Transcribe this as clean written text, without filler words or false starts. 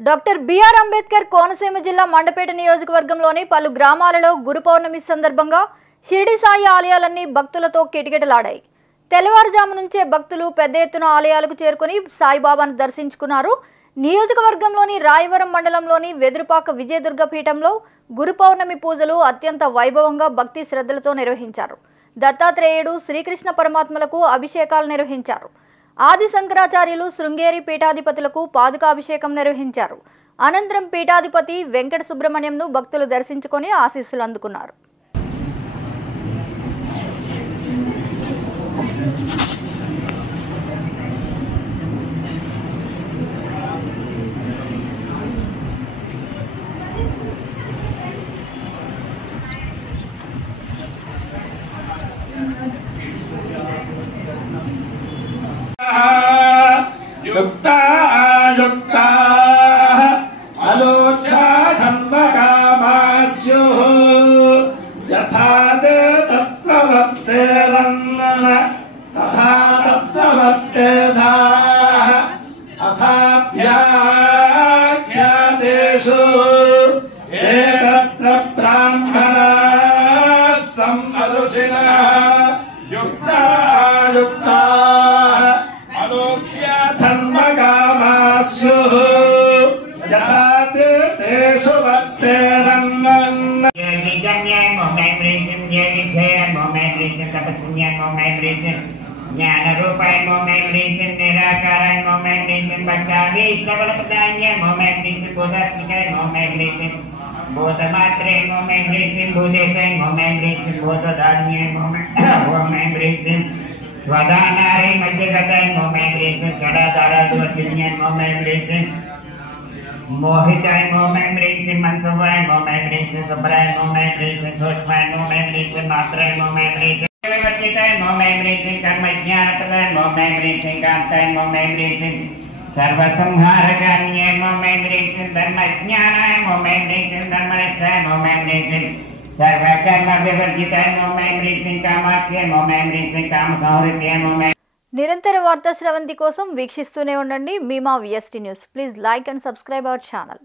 Doctor BR Ambedkar Konaseema జిల్లా మండపేట నియోజకవర్గంలోని పలు గ్రామాలలో గురు పౌర్ణమి సందర్భంగా షిరిడి సాయి ఆలయాలన్నీ భక్తులతో కిటకిటలాడాయి. తెల్లవారుజాము నుంచే భక్తులు పెద్ద ఎత్తున ఆలయాలకు చేరుకుని సాయిబాబాను దర్శించుకున్నారు. నియోజకవర్గంలోని రాయవరం మండలంలోని వెదురుపాక విజయదుర్గ పీఠంలో గురు పౌర్ణమి పూజలు అత్యంత వైభవంగా భక్తి శ్రద్ధలతో నిర్వహించారు. దత్తాత్రేయుడు, శ్రీకృష్ణ పరమాత్మలకు అభిషేకాలు నిర్వహించారు. ఆది శంకరాచార్యులు శృంగేరి పీఠాధిపతులకు పాదుకాభిషేకం నిర్వహించారు. అనంతరం పీఠాధిపతి వెంకట సుబ్రహ్మణ్యంను భక్తులు దర్శించుకొని ఆశీస్సులు అందుకున్నారు. युक्ता युक्ता अलोक्षा धर्मकामास्युः यथा ते तत्र वर्तेरन् तथा तत्र वर्तेथाः अथाभ्याख्यातेषु एकत्र ब्राह्मणाः सम्मरुषिणः युक्ता युक्ता धर्मकामास्युः यथा ते तेषु वर्तेरन् ज्ञान रूपाय मोमे मृत्यु निराकाराय मोमे मृत्यु भक्तागे श्रवण प्रदान्य मोमे मृत्यु बोधात्मिकाय मोमे मृत्यु बोधमात्रे मोमे मृत्यु बोधेशाय मोमे मृत्यु बोधदान्य मोमे मृत्यु स्वदानारे मध्यगताय मोमे मृत्यु कडाधाराय मोमे मृत्यु मोहिताय मोमे मृत्यु मनसवाय मोमे मृत्यु सुब्राय मोमे मृत्यु सूक्ष्माय मोमे मृत्यु मात्राय मोमे मृत्यु वचिताय मोमे मृत्यु कर्मज्ञानप्रदाय मोमे मृत्यु कांताय मोमे मृत्यु सर्वसंहारकान्याय मोमे मृत्यु धर्मज्ञानाय मोमे मृत्यु धर्मनिष्ठाय मोमे मृत्यु सर्वकर्म विवर्जिताय मोमे मृत्यु कामाख्याय मोमे मृत्यु कामसंहृत्याय मोमे. నిరంతర వార్తా శ్రవంతి కోసం వీక్షిస్తూనే ఉండండి మీమా VST news. Please like and subscribe our channel.